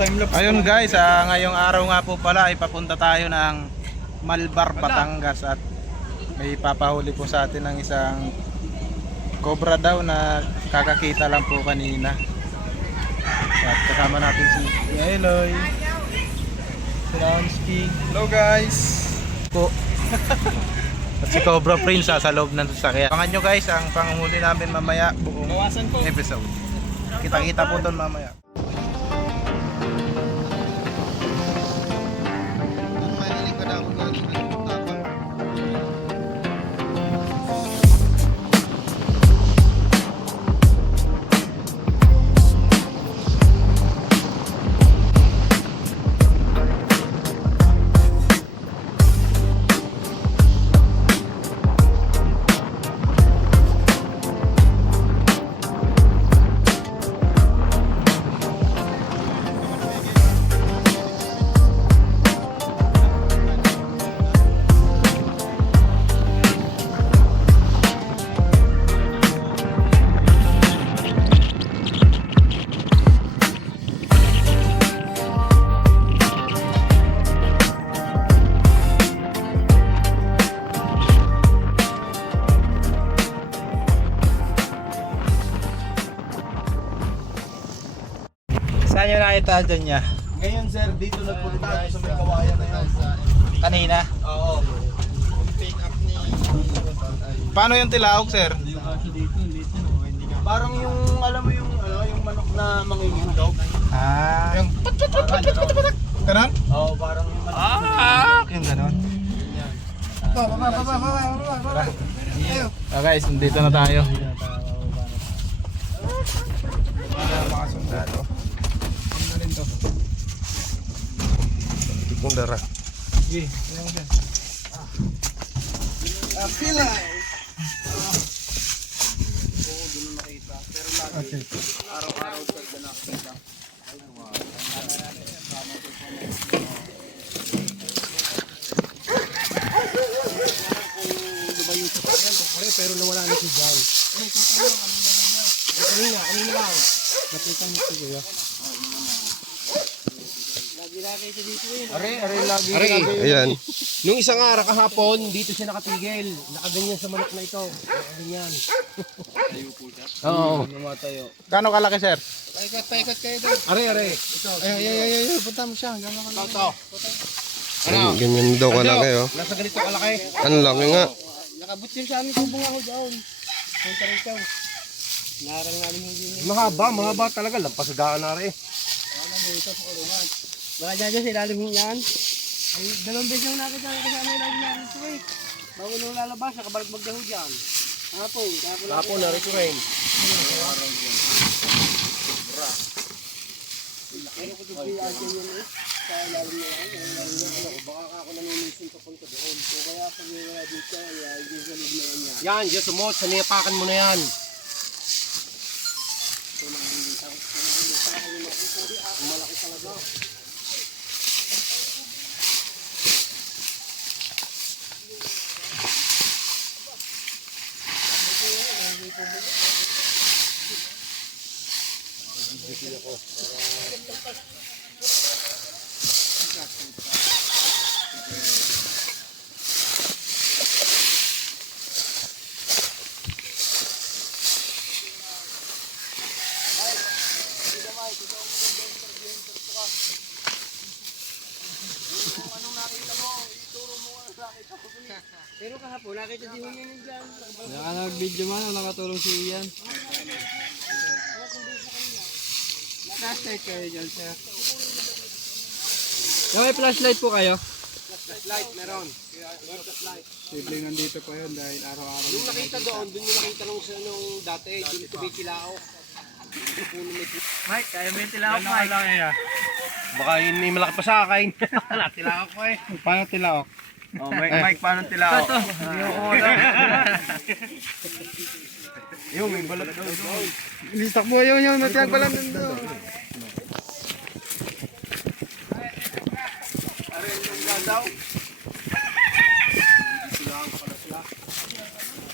Ayun guys, ngayong araw nga po pala ay papunta tayo ng Malbar, Batangas at may papahuli po sa atin ng isang cobra daw na kakakita lang po kanina. At kasama natin si Eloy, si Ramsky. Hello guys po. At si Cobra Prince sa loob ng sasakyan. Abangan nyo guys ang panghuli namin mamaya, buong episode. Kita-kita po doon mamaya. Saan nyo nakita dyan niya? Ngayon sir, dito nagpunta sa may kawayan na yan. Kanina? Oo. Yung pick up ni... Paano yung tilaok sir? Parang yung, alam mo yung, yung manok na mangingigaw. Yung ganon? Oo, parang yung manok. Yung ganon. Guys, dito na tayo. Mga sundalo. Kung dara. Sige, ano mo siya? Pila! Araw-araw sa nakita. Pero nawala na si John. Kanina lang. Nakita niyo si Kuya. Are lagi. Ayan. Nung isang araw kahapon, dito siya nakatigil. Nakaganyan sa manok na ito. Nakaganyan. Oo. Namatayo. Gano'ng kalaki sir? Paikot kayo doon. Are. Ito. Ay. Punta mo siya. Gano'n ka lang. Ito. Ganyan daw kalaki oh. Nasa ganito kalaki. Ang laki nga. Nakabut yun sa amin kung bunga ko doon. Punta rin ikaw. Nakarangaling yung din. Mahaba talaga. Lampas sa daan na rin. Dito sa kulungan. Baka dyan sa ilalim yan. Ay, dalawang beses yung nakita na kasama ilalim yan. Ito eh. Bago nung lalabas, nakabalagbag na ho dyan. Hapon na rin ko rin. Pero ko dito yan yun eh. Sa ilalim na yan. Baka ako nanunisin papunta doon. So kaya pag nila dito, ay sa loob na yan. Yan, dyan sumot. Sanipakan mo na yan. Malaki talaga. Pero kahapon, nakita din mo yun dyan. Nag-video man, nakatulong si Ian. Flashlight kayo dyan sir. May flashlight po kayo? Flashlight, meron. Sibling nandito po yun dahil araw-araw. Yung nakita doon, dun yung nakita nung dati, dun ito may tilao. Mike, kaya may tilaok Mike. Baka yun may malaki pa sa akin. Tilao ko eh. Paano tilaok? Oh, Mike, paano tilao? Yung may balat doon. Listak mo yun, may pinagbalan doon. daw.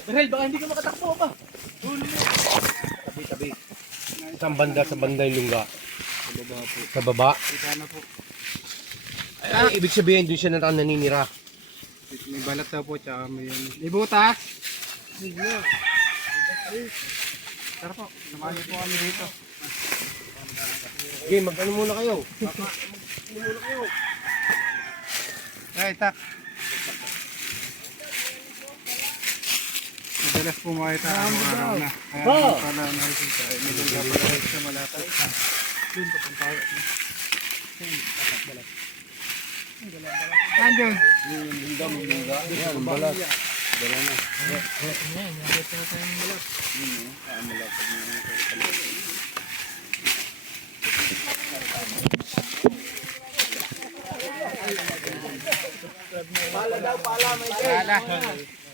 Rahel, baka hindi ka makatakbo pa. Tabi-tabi. Isang banda sa banda yung lungga. Sa baba. Kita na po. Ay, ibig sabihin doon siya naninira. May balat daw po, tsaka may butas. Tara po, samahan niyo po kami dito. Okay, mag-ano muna kayo. Ay, tak. Madalas po makita ang mga araw na. Kaya naman pala nakikita. May dalaga pala sa malapit. Doon pa pang tayo. Nandiyon. Yan, balat.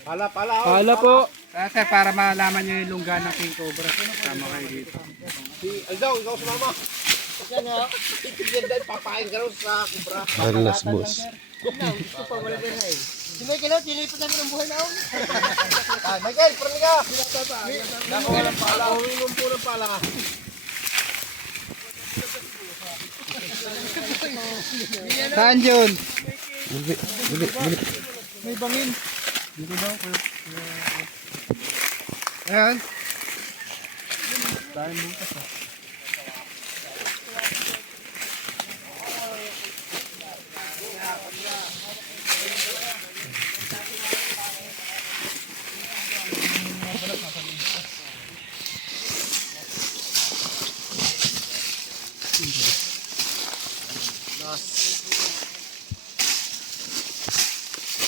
Pala. Pala po. Kasi para malaman nyo yung lungga ng king cobra. Tama kayo dito. Aldaw, ikaw sumama. Kasi nga, itigyan dahil papain ka rin sa kubra. Alas, boss. Si Michael, tilipat namin ang buhay na ako. Michael, parang ka. Nakuha ng pala. Uminom po ng pala. Saan yun? Bili. May bangin. Dito daw. Ayan. Dahil bukas ah.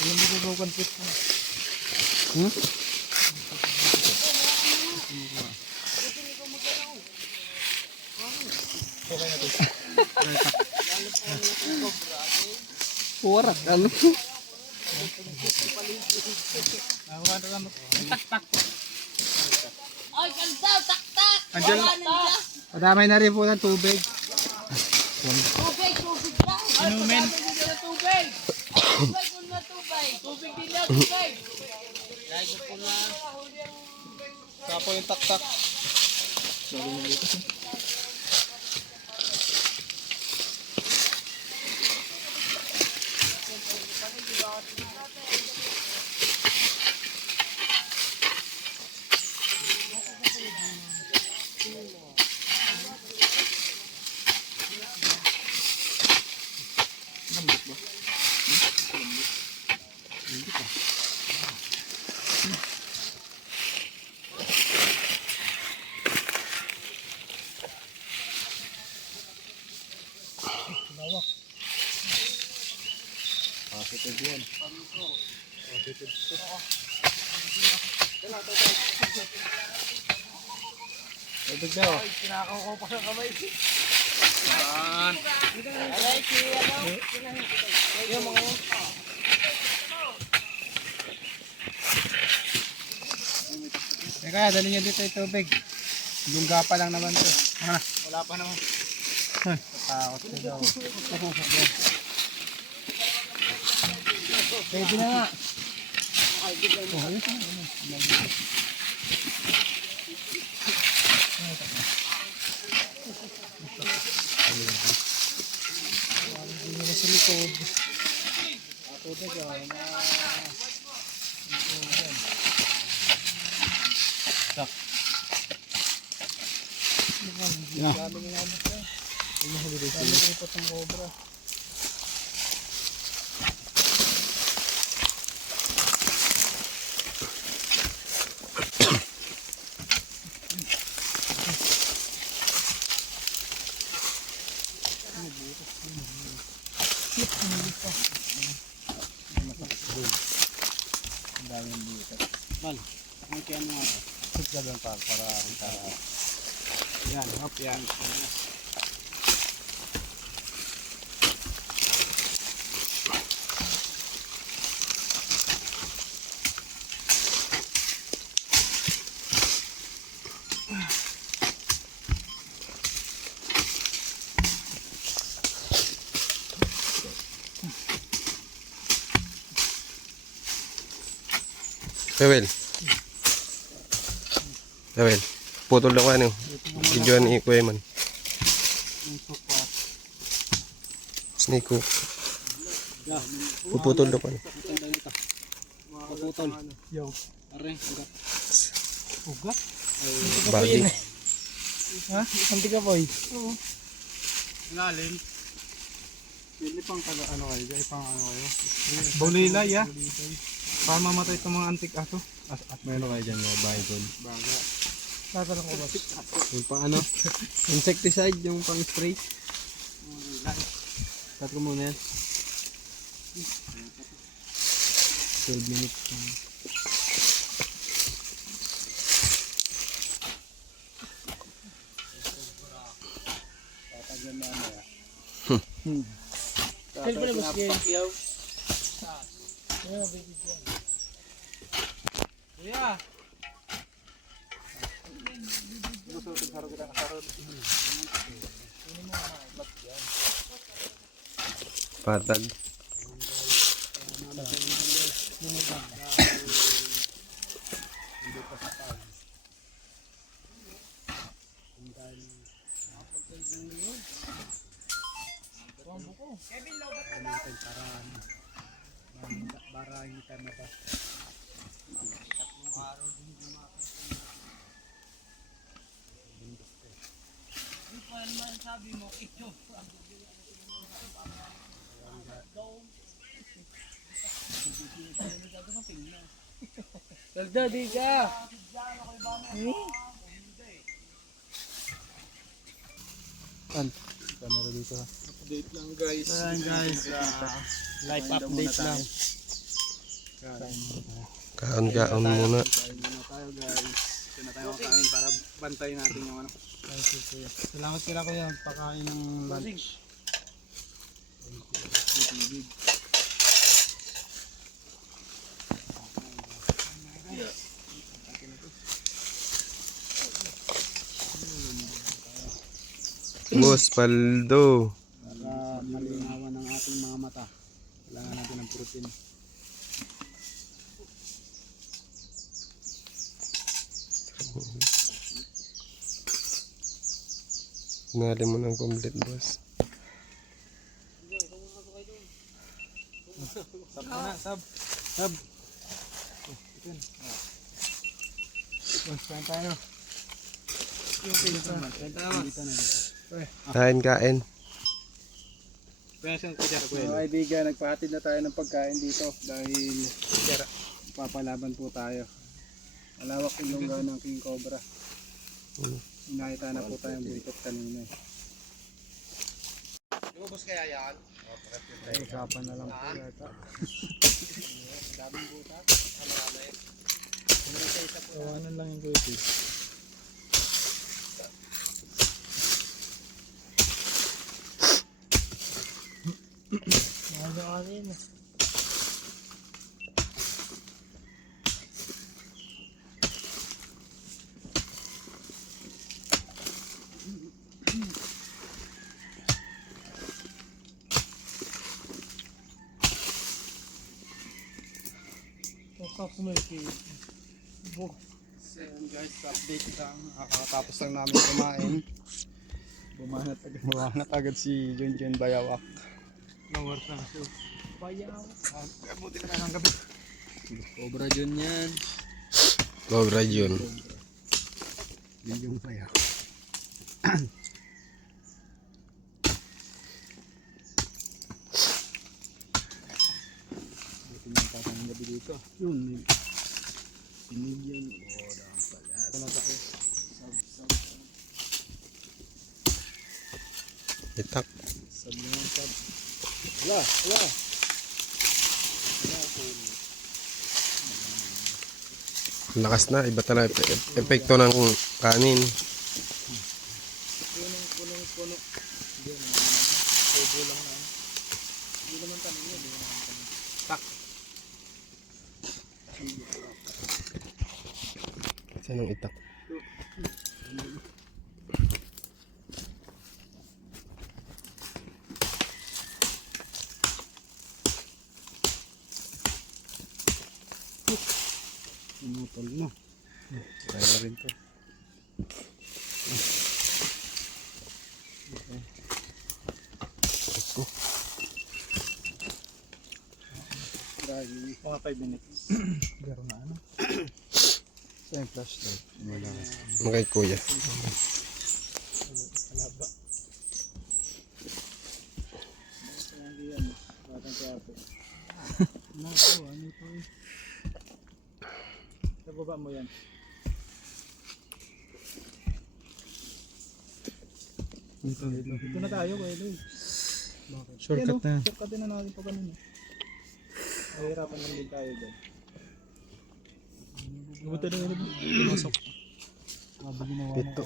Alam mo ko confit mo. Warak, ano? Ay, kaldaw, tak-tak! Andyan. Wala na siya. Madamay na rin po ng tubig. Tubig lang. Inumin. Tubig. Tubig kung na tubig. Tubig din lang, tubig. Lagi po na. Kapo yung tak-tak. Tubig daw. Kinakaw ko pa sa kamay. Teka, dali nyo dito yung tubig. Lungga pa lang naman to. Ha? Wala pa naman. Takot ko daw. Pwede na nga. Sa likod. Yan, hop, yan. Rawel, putol daw ano. Videoan ni Kuya man. Snake hook. Puputol daw pa. Paputol. Yo. Are, ugat. Ugat? Bali. Ha? Isang tiga boy. Oo. Ilalim. Pili pang ano kayo, pang ano kayo. Bulilay ya. Para mamatay itong mga antik aso. At meron kayo dyan mga baygon. Baga. Tatanong ko ba? Yung pang ano? Insecticide, yung pang spray. Cut ko muna yan. 12 minutes. Kaya pala mas gay. Kuya. Patag. Dalda, di ka. Kamera dito. Update lang guys. Ayan guys, Live update lang. Kaon-kaon muna. Kain muna tayo guys. Ito na tayo kain para bantayin natin yung ano. Salamat kila kuya pakain ng lunch. Boss Paldo. Para malinawan ang ating mga mata. Kailangan natin ng protein. Ngali mo ng complete, boss. Sab na, sab. Sab. Kain tayo. Kain. Mga kaibigan, nagpahatid na tayo ng pagkain dito dahil papalaban po tayo. Malawak yung lungga ng King Cobra. Nakita na po tayong buntot kanina. Lumabas kaya yan? Ay, usapan na lang po yata. Daming butas. Marami. Ano lang yung kuya. Ayan guys, update lang. Kakatapos lang namin kumain. Bumanat agad si Junjun Bayawak. Lower na siya. Buti ka na ng gabi. Cobra Jun yan. Cobra Jun. Junjun Bayawak. Buti nga pa ng gabi dito. Yun, may pinigyan. O, daang palas. Ano tayo? Itak. Sab naman, sab. Wala. Lakas na. Iba talaga epekto ng kanin. Punong-puno. Hindi naman. Tubo lang na. Hindi naman tanin yun. Tak. Saan ang itak? Pinutol na. Kaya na rin to. Okay. Mga 5 minutes. Garo na ano? Ito yung flashlight. Magay kuya. Alaba. Batang kape. Naku, ano ito eh. Sa baba mo yan. Dito na tayo, Kuya Lloyd. Shortcut na. Shortcut na natin pa kanina. Mahirapan lang din tayo dyan. Buto na yun. Pumasok. Ito,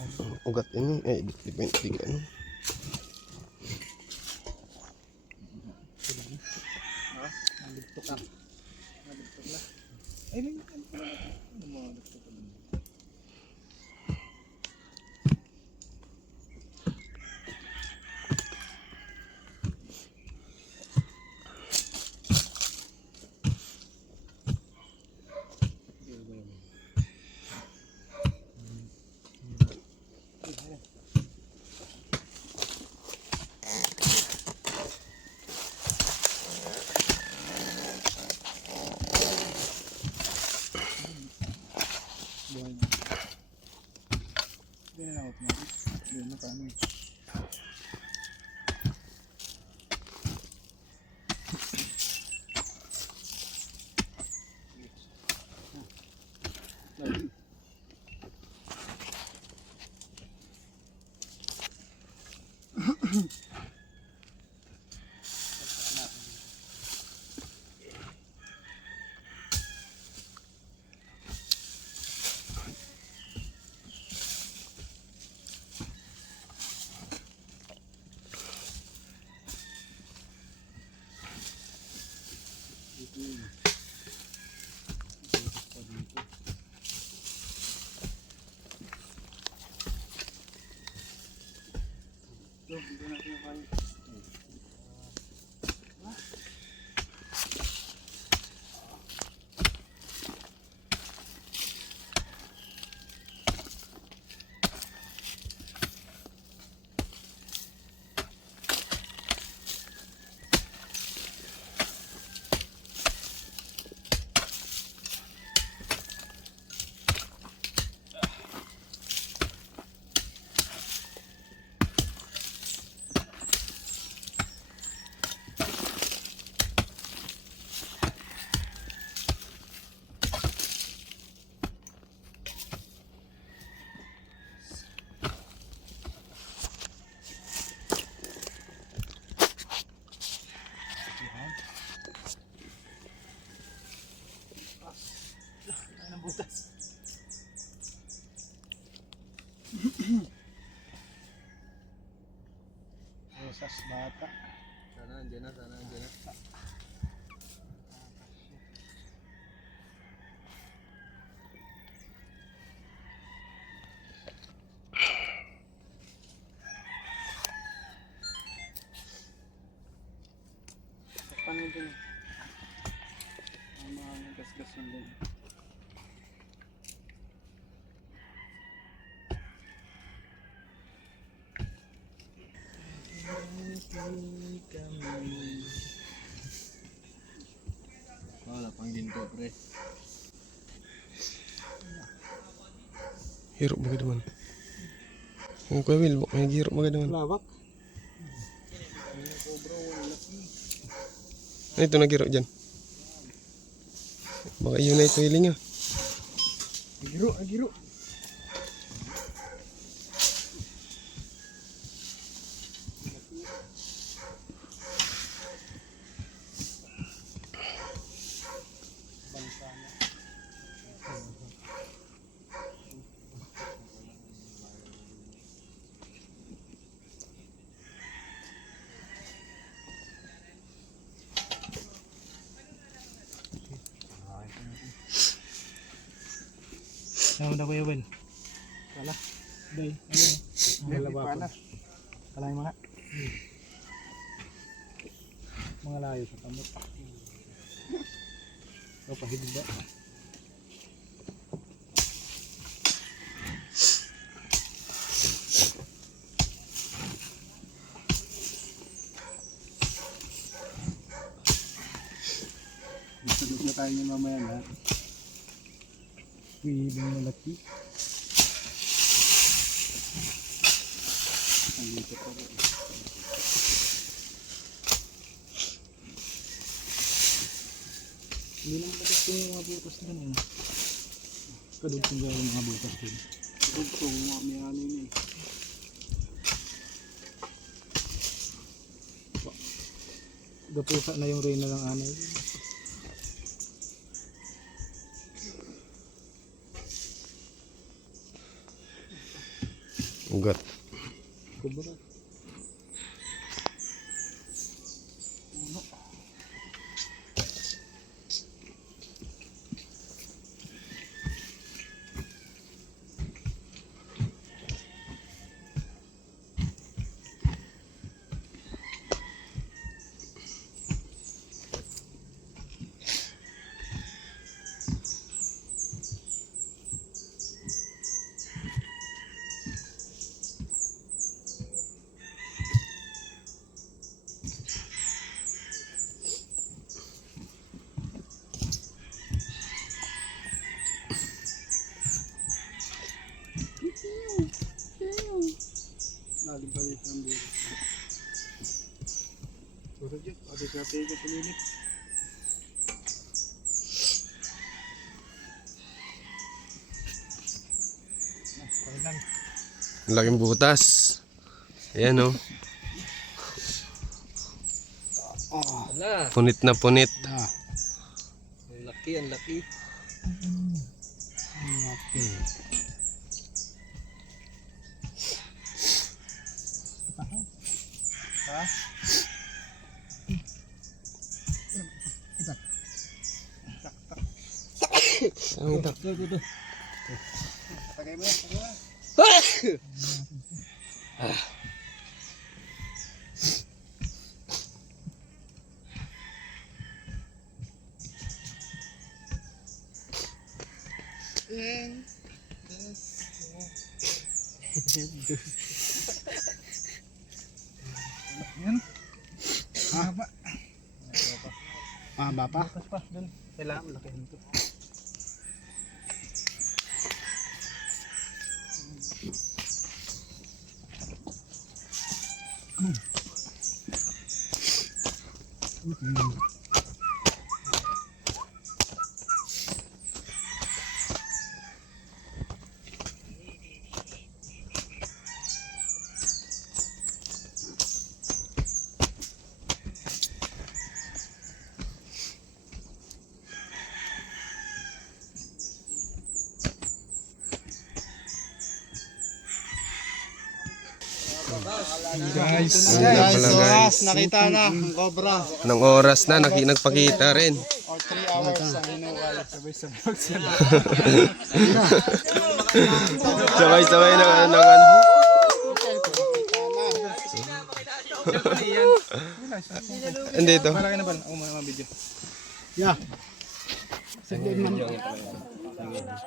ugat ini. Eh, depende ano. Nalugtok ka. Nalugtok na. Ay, may ano pala natin. Ano mga nalugtok ka dun? Buhay na. Hindi na out na. Hindi na paano eh. Rosas bata. Sana andyan na, sana andyan na. Paano din? Ang mga nagasgas yun din. Wala pang ginto, pre. Hirap bagay naman. Kung Kuya Will, may hirap bagay naman. Lawak. Ano ito nagiro dyan? Baka yun na ito hiling ah. Agiro, agiro. Ano na Kuya Will? Kala. Day. Ayun. Kala. Kala yung mga. Mga layo sa kamot. O pahilid ba? Kakain niya mamaya na. Ibang malaki. Andito pa rin. Hindi lang bakit ko yung mga butas dun eh. Kadugtong gawin yung mga butas dun. Kadugtong, may ano yun eh. Gapusa na yung reyna ng anay. Ugat. Kubra. Lalim pa dito ang biro. Puro dyan, pati sa tiga pulilit. Ang laking butas. Ayan oh. Wala. Punit na punit. Ang laki, ang laki. Ang ito. Tagay mo yan, tagay mo yan. Mahaba pa? Butas pa dun. Kailangan malaki nito. Guys, Ayan pala, guys. nakita na ang cobra. Nang oras na, nagpakita rin. Or 3 hours ang inuwal. Sabay-sabay sila. Sabay-sabay ng ano. Andito. Malaki na ba? Ako muna mga video. Yeah.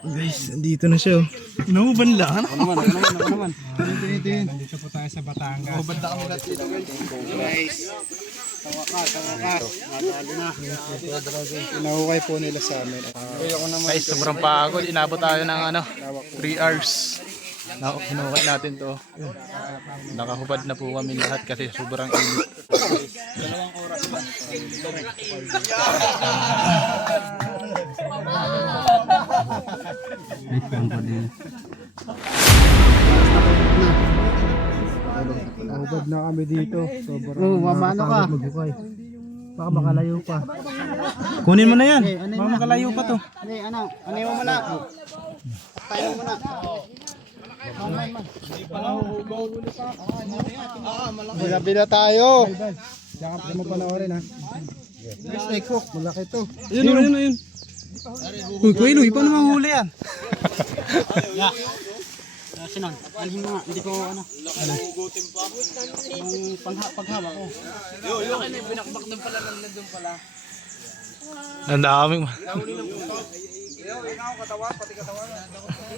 Guys, andito na siya oh. Inuuban lang. Ako naman. Nandito po tayo sa Batangas. Ubad na kami natin dito guys. Tawakas. Nadali na. Pinahukay po nila sa amin. Ako naman. Guys, sobrang pagod. Inabot tayo ng 3 hours. Hinukay natin to. Nakahubad na po kami lahat kasi sobrang init. 2 oras pa. Ubad na kami dito. Sobrang mamano ka. Maghukay. Baka makalayo pa. Kunin mo na yan. Baka makalayo pa to. Ano mo muna? Tayo mo muna. Bila tayo. Diyan ka mo panoorin ha. Guys, may cook. Malaki to. Ayun. Uy, Kuya, paano mahuli yan? Sinan, anhin mo nga. Hindi ko ano. Yung paghawa ko. Ang daming.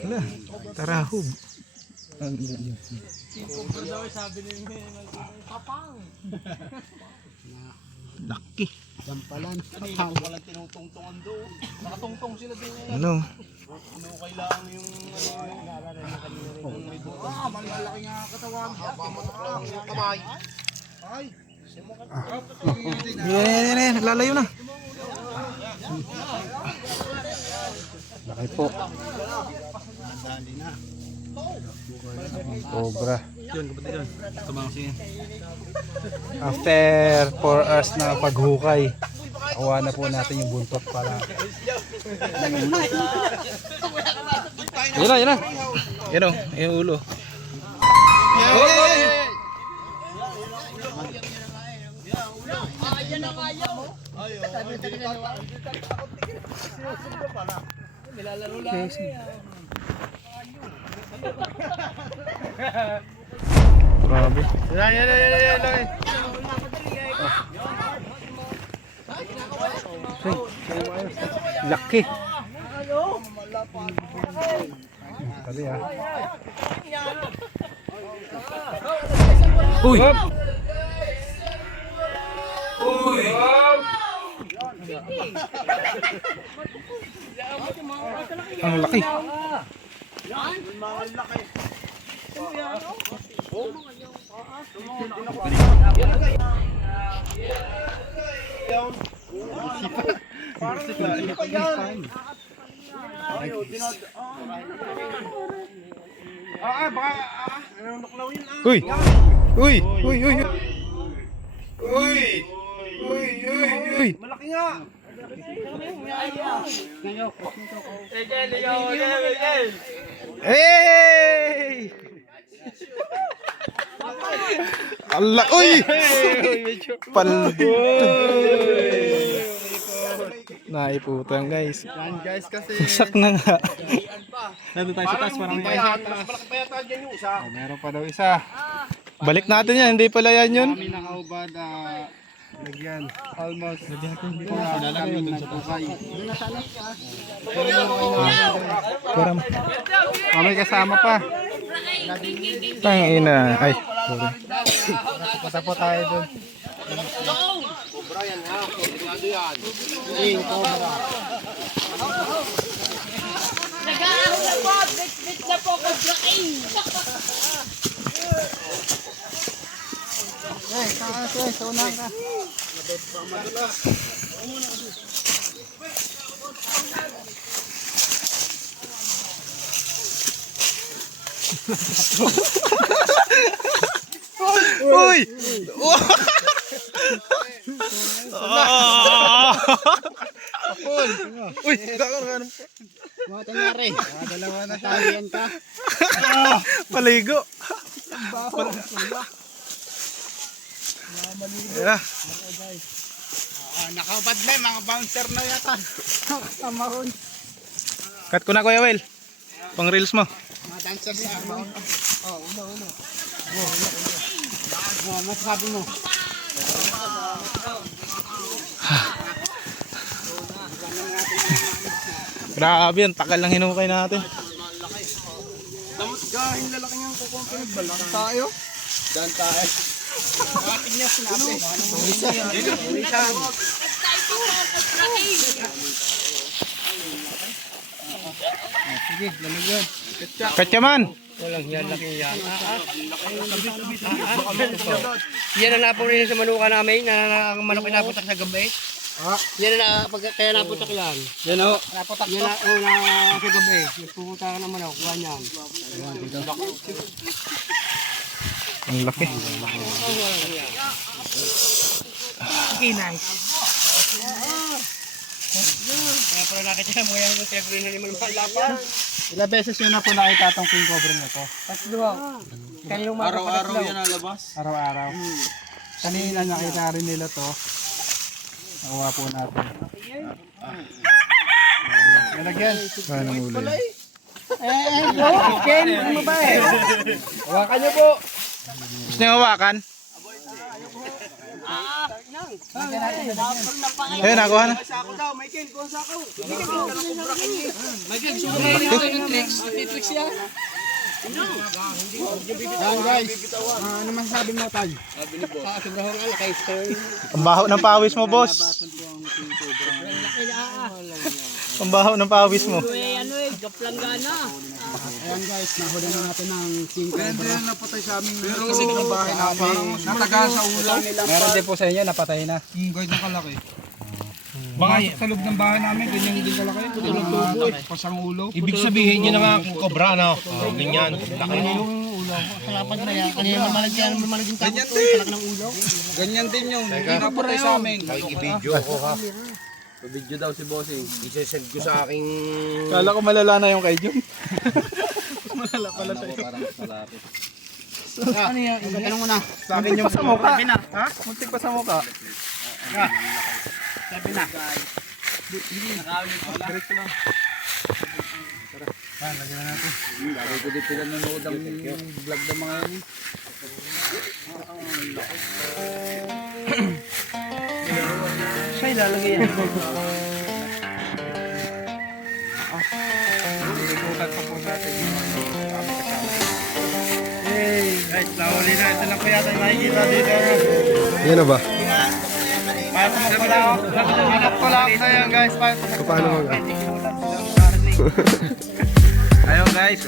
Wala, tarahub. Laki. Gampalan. Walang tinutungtungan doon. Nakatungtong sila din eh. Ano? Ano kailangan yung malaki nga katawan. Kamay. Ay. Yan. Lalayo na. Laki po. Cobra. After 4 hours na paghukay, nakuha na po natin yung buntot para. Yan na. Yan o, yung ulo. Grabe. Yan. Laki. Kali ah. Uy. Ang laki. Uy. Malaki nga. Hey! Allah, uy! Naiputang guys. Yan guys kasi. Sak na nga. Nandun tayo sa taas. Parang may malaki pa yata dyan yung isa. Meron pa daw isa. Balik natin yan, hindi pala yan yun. Kami nakaubad. Lagyan. Almost. Hindi ko na kami nagtukay. Parang may kasama pa. Tangina. Ay, sorry. Pasa po tayo dun. Nag-aahon na po! Bit na po! Cobra King! Uy! Uy! Gano'n. Mga tanyari. Dalawa na talian ka. Paligo. Yeah. Nakaubad na mga bouncer na yata. Tamahon. Cut ko na Kuya Will. Pang reels mo. Mga dancers na. Una. Masasabi mo. Grabe yan, takal lang hinukay natin. Damot gahin lalaki niyang kukuha pinagbalak tayo. Dan tayo. Ating niya sinabi. Isa. Sige, lamig yun. Katyaman! Walang yan, laki yan. Yan ang napunin sa manuka namin, na manok inaputak sa gabi. Yan na, kaya naputak yan. Yan o. Naputak Yan na, sa gabi. Nagpupunta ka ng manok, kuha niyan. Ang laki. Okay, nice. Kaya pala nakita mo yan yung pinagulin na naman ng lapan. Ilang beses yun na po nakita itong king cobra na to? Kaninong Araw-araw yan nalabas? Araw-araw. Kanina nakita rin nila to. Nakuha po natin. Nalagyan. Paano ulo yan? Ken, ano ba eh? Hawakan niyo po. Gusto niyo hawakan? Ayun, nakuha na. Sako daw, Michael, kuha sako. Yan guys. Ano masasabi mo, Tal? Sobrang laki. Ang baho ng pawis mo, boss. Ang baho ng pawis mo. Kaplanggana. Ayan guys, nahuli na natin ng king cobra. napatay sa amin. Pero kasi ng bahay namin, natagaan sa ulo. Meron din po sa inyo, napatay na. Kahit ng kalaki. Baka sa loob ng bahay namin, ganyan din kalaki. Tulong tubo eh. Pasang ulo. Ibig sabihin yun ang aking kobra, no? Ganyan. Laki. Kalapad na yan. Kanina mamalag yan. Mamalag yung tapos ko. Kalak ng ulo. Ganyan din yung napatay sa amin. Nakikibidyo ako ha. Video daw si Bossing. Isesend ko sa aking... Kala ko malala na yung kay Jun. Malala pala sa'yo. Ano yan? Tanong mo na. Sa akin yung sa mukha. Ha? Muntik pa sa mukha. Sabi na. Lagyan na natin. Lagi ko din sila nanood ang vlog ng mga yan. Siya ilalagay yan. Ikutan pa po natin yung Hey, guys, nahuli na. Ito lang po yata yung nakikita dito. Yan na ba? Paano ko lang. Hanap ko lang na yan guys. Paano mag... Ayun guys,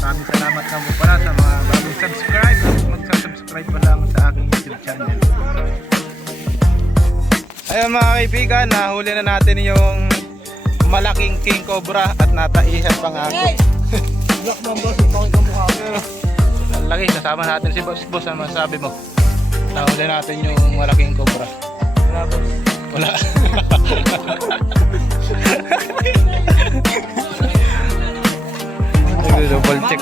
maraming salamat na po pala sa mga bagong subscribe at magsasubscribe pa lang sa aking YouTube channel. Ayun mga kaibigan, nahuli na natin yung malaking king cobra at nataihan pa nga ako. Black mamba, bakit ang mukha ko? Ang laki, kasama natin si Boss. Boss, ano masasabi mo? Nahuli natin yung malaking cobra. Wala. Double check.